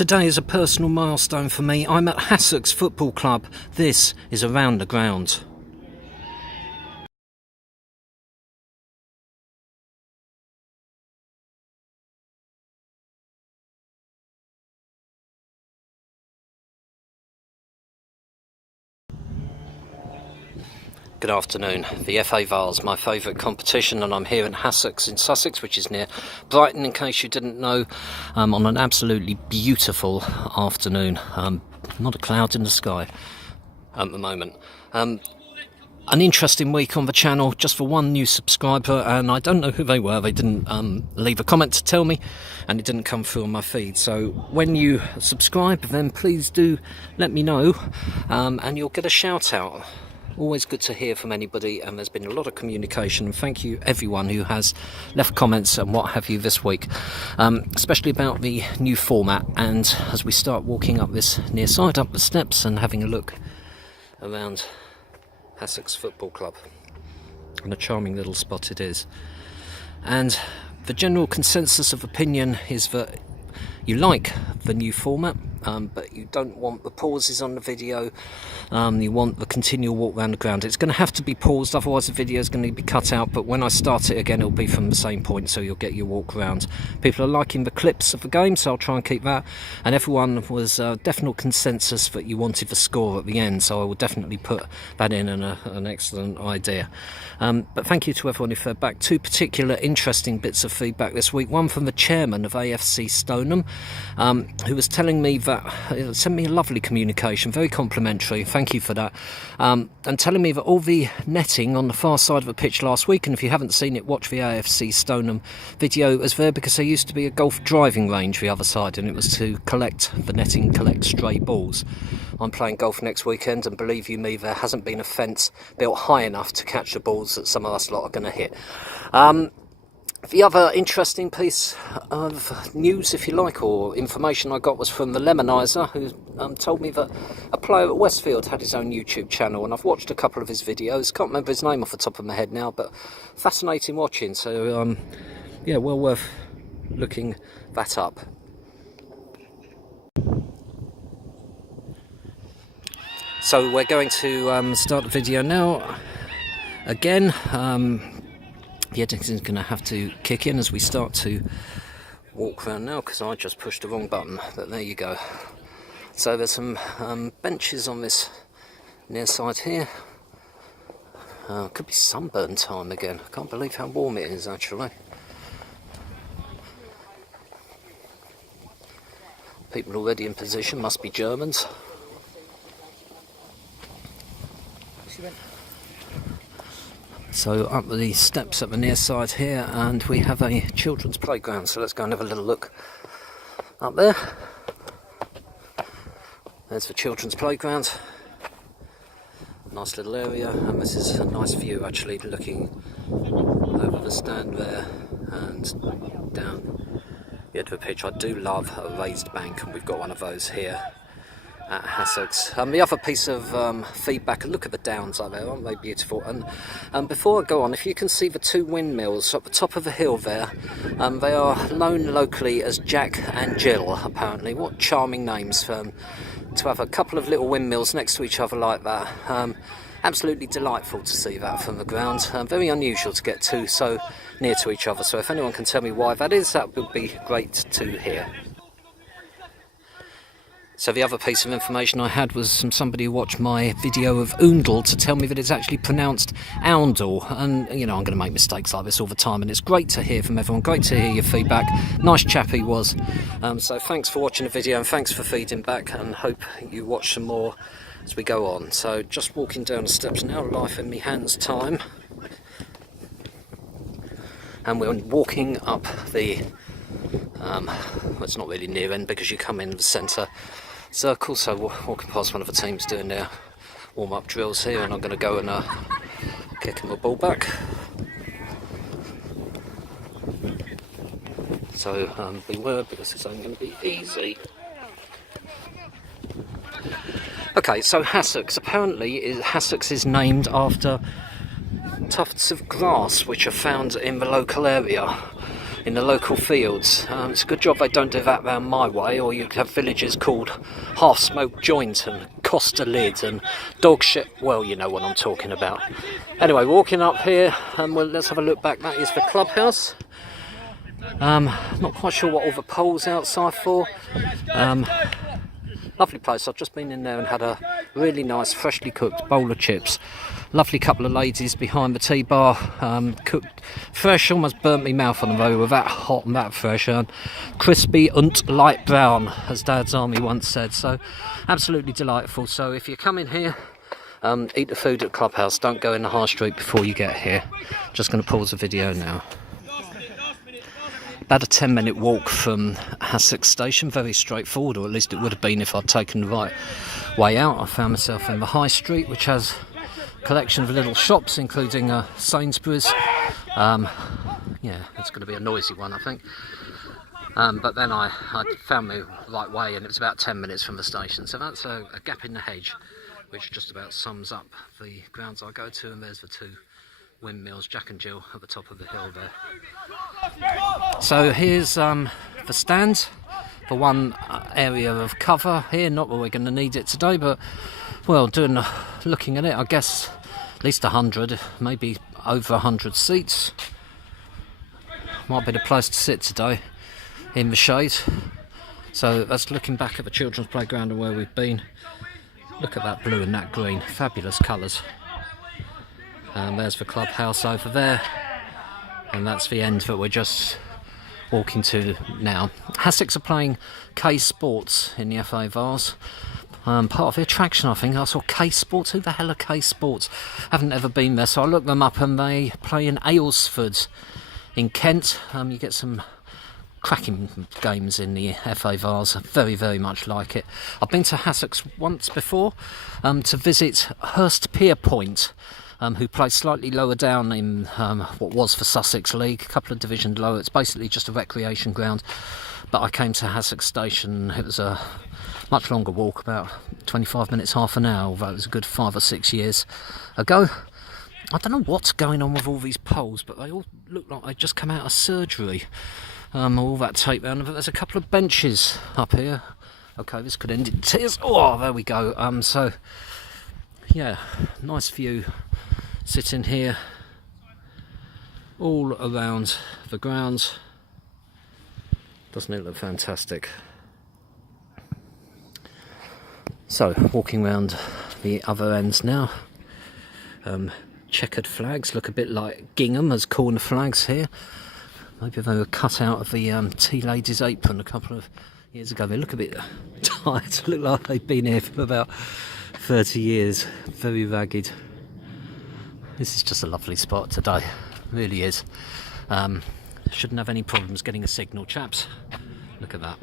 Today is a personal milestone for me. I'm at Hassocks Football Club. This is Around the Ground. Good afternoon. The FA Vase, my favourite competition, and I'm here in Hassocks in Sussex, which is near Brighton, in case you didn't know, on an absolutely beautiful afternoon. Not a cloud in the sky at the moment. An interesting week on the channel, just for one new subscriber, and I don't know who they were. They didn't leave a comment to tell me, and it didn't come through on my feed. So when you subscribe, then please do let me know, and you'll get a shout out. Always good to hear from anybody, and there's been a lot of communication, and thank you everyone who has left comments and what have you this week, especially about the new format. And as we start walking up this near side, up the steps, and having a look around Hassocks Football Club, and a charming little spot it is. And the general consensus of opinion is that you like the new format, but you don't want the pauses on the video. You want the continual walk around the ground. It's going to have to be paused, otherwise the video is going to be cut out, but when I start it again, it'll be from the same point, so you'll get your walk around. People are liking the clips of the game, so I'll try and keep that. And everyone was definite consensus that you wanted the score at the end, so I will definitely put that in, and an excellent idea. But thank you to everyone who fed back. Two particular interesting bits of feedback this week. One from the chairman of AFC Stoneham, who was telling me that, sent me a lovely communication, very complimentary, thank you for that, and telling me that all the netting on the far side of the pitch last week, and if you haven't seen it, watch the AFC Stoneham video, was there because there used to be a golf driving range the other side, and it was to collect the netting, collect stray balls. I'm playing golf next weekend, and believe you me, there hasn't been a fence built high enough to catch the balls that some of us lot are going to hit. The other interesting piece of news, if you like, or information I got, was from the Lemonizer, who told me that a player at Westfield had his own YouTube channel, and I've watched a couple of his videos. Can't remember his name off the top of my head now, but fascinating watching. So yeah, well worth looking that up. So we're going to start the video now. Again, the editing is going to have to kick in as we start to walk around now, because I just pushed the wrong button, but there you go. So there's some benches on this near side here. Could be sunburn time again. I can't believe how warm it is actually. People already in position, must be Germans. So up the steps at the near side here, and we have a children's playground, so let's go and have a little look up there. There's the children's playground, nice little area, and this is a nice view actually, looking over the stand there and down the edge of the pitch. I do love a raised bank, and we've got one of those here at Hassocks. The other piece of feedback, look at the downs up there, aren't they beautiful? And before I go on, if you can see the two windmills at the top of the hill there, they are known locally as Jack and Jill, apparently. What charming names to have a couple of little windmills next to each other like that. Absolutely delightful to see that from the ground. Very unusual to get two so near to each other, so if anyone can tell me why that is, that would be great to hear. So the other piece of information I had was from somebody who watched my video of Oundle to tell me that it's actually pronounced Oundle. And, you know, I'm going to make mistakes like this all the time, and it's great to hear from everyone, great to hear your feedback. Nice chap he was. So thanks for watching the video, and thanks for feeding back, and hope you watch some more as we go on. So just walking down the steps now, life in me hands time. And we're walking up the, well, it's not really near end because you come in the centre circle, so we're walking past one of the teams doing their warm-up drills here, and I'm going to go and kick them the ball back. So beware, because this ain't going to be easy. Okay, so Hassocks. Apparently Hassocks is named after tufts of grass which are found in the local area. in the local fields. It's a good job they don't do that round my way, or you'd have villages called Half Smoked Joint and Costa Lid and Dog Shit. Well, you know what I'm talking about. Anyway, walking up here, let's have a look back. That is the clubhouse. Not quite sure what all the poles outside for. Lovely place. I've just been in there and had a really nice freshly cooked bowl of chips. Lovely couple of ladies behind the tea bar, cooked fresh, almost burnt me mouth on them. They were that hot and that fresh, crispy and light brown, as Dad's Army once said. So absolutely delightful. So if you come in here, eat the food at Clubhouse. Don't go in the high street before you get here. Just going to pause the video now. About a 10-minute walk from Hassocks station, very straightforward, or at least it would have been if I'd taken the right way out. I found myself in the high street, which has a collection of little shops, including Sainsbury's. Yeah, it's going to be a noisy one, I think. But then I found my right way, and it was about 10 minutes from the station. So that's a gap in the hedge, which just about sums up the grounds I go to, and there's the two windmills, Jack and Jill, at the top of the hill there. So here's the stand, the one area of cover here. Not that we're going to need it today, but well, looking at it, I guess at least 100, maybe over 100 seats. Might be the place to sit today in the shade. So that's looking back at the children's playground and where we've been. Look at that blue and that green, fabulous colours. There's the clubhouse over there, and that's the end that we're just walking to now. Hassocks are playing K Sports in the FA Vase. Part of the attraction, I think. I saw K Sports. Who the hell are K Sports? Haven't ever been there, so I looked them up, and they play in Aylesford in Kent. You get some cracking games in the FA Vase. Very, very much like it. I've been to Hassocks once before to visit Hurstpierpoint, who plays slightly lower down in what was the Sussex League, a couple of divisions lower. It's basically just a recreation ground. But I came to Hassocks Station. It was a much longer walk, about 25 minutes, half an hour, although it was a good 5 or 6 years ago. I don't know what's going on with all these poles, but they all look like they've just come out of surgery. All that tape down, but there's a couple of benches up here. Okay, this could end in tears. Oh, there we go. So, yeah, nice view. Sitting here all around the grounds. Doesn't it look fantastic? So, walking around the other ends now. Checkered flags look a bit like gingham as corner flags here. Maybe they were cut out of the tea lady's apron a couple of years ago. They look a bit tired. Look like they've been here for about 30 years. Very ragged. This is just a lovely spot today. It really is. Shouldn't have any problems getting a signal, chaps. Look at that.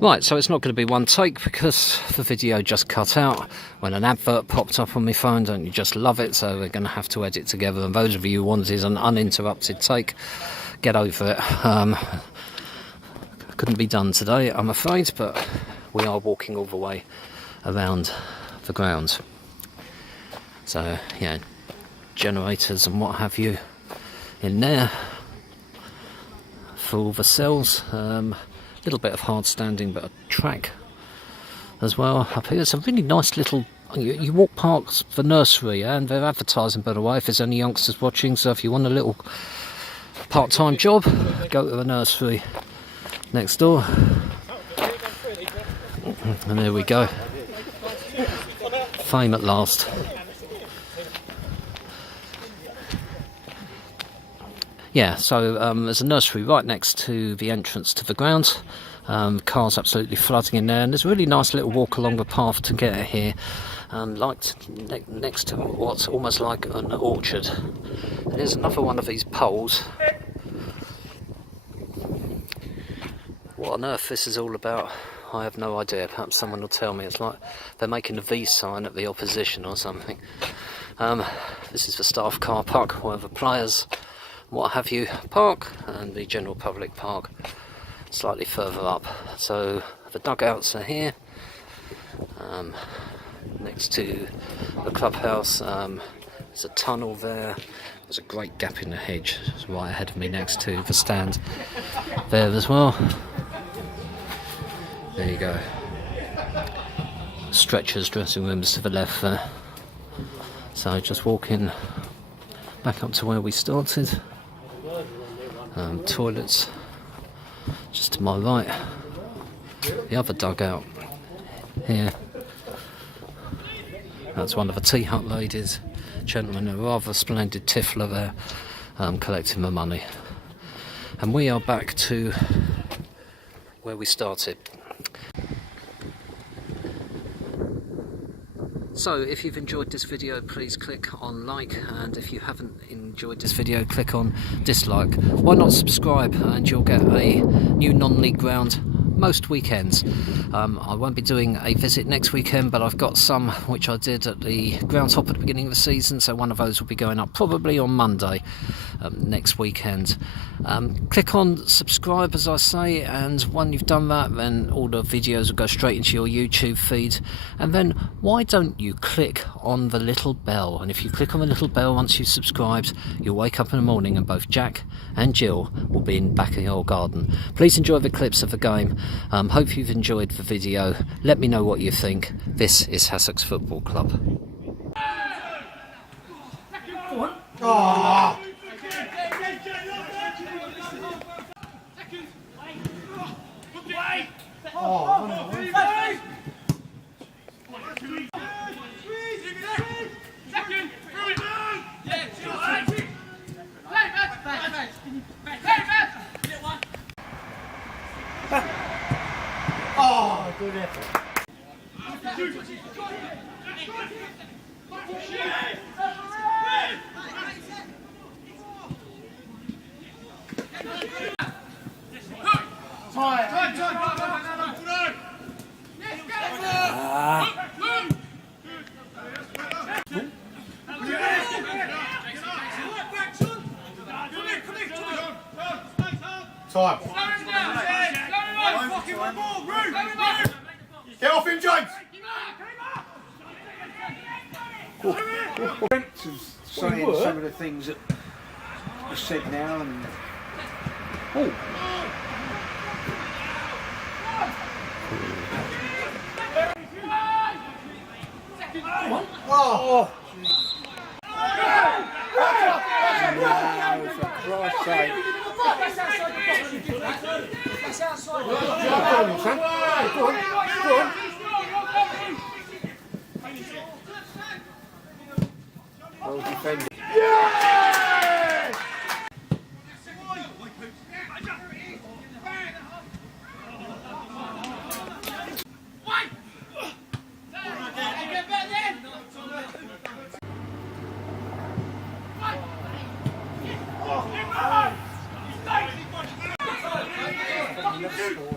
Right, so it's not going to be one take because the video just cut out when an advert popped up on my phone. Don't you just love it? So we're going to have to edit together. And those of you who wanted an uninterrupted take, get over it. Couldn't be done today, I'm afraid, but we are walking all the way around the grounds. So, yeah, generators and what have you in there for all the cells. Little bit of hard standing, but a track as well up here. It's a really nice little. You walk past the nursery, and they're advertising, by the way, if there's any youngsters watching. So if you want a little part-time job, go to the nursery next door. And there we go. Fame at last. Yeah, so there's a nursery right next to the entrance to the grounds. Cars absolutely flooding in there, and there's a really nice little walk along the path to get here, next to what's almost like an orchard. And there's another one of these poles. What on earth this is all about, I have no idea. Perhaps someone will tell me. It's like they're making a V sign at the opposition or something. This is the staff car park, where the players, what have you, park, and the general public park slightly further up. So the dugouts are here, next to the clubhouse. There's a tunnel there, There's a great gap in the hedge right ahead of me next to the stand there as well. There you go. Stretchers, dressing rooms to the left there. So just walking back up to where we started. Toilets just to my right. The other dugout here. That's one of the tea hut ladies. Gentlemen, a rather splendid tiffler there, collecting the money. And we are back to where we started. So if you've enjoyed this video, please click on like, and if you haven't enjoyed this video, click on dislike. Why not subscribe, and you'll get a new non-league ground most weekends. I won't be doing a visit next weekend, but I've got some which I did at the ground top at the beginning of the season, so one of those will be going up probably on Monday next weekend. Click on subscribe, as I say, and when you've done that, then all the videos will go straight into your YouTube feed. And then why don't you click on the little bell? And if you click on the little bell once you've subscribed, you'll wake up in the morning and both Jack and Jill will be in back in your garden. Please enjoy the clips of the game. Hope you've enjoyed the video. Let me know what you think. This is Hassocks Football Club. Oh. Oh, good effort. Time. Get off him, James! Saying some of the things that are said now and... Oh! Oh! No, for Christ's sake. That's outside. Go on, son. Go on. Go on. Well defended. Yes!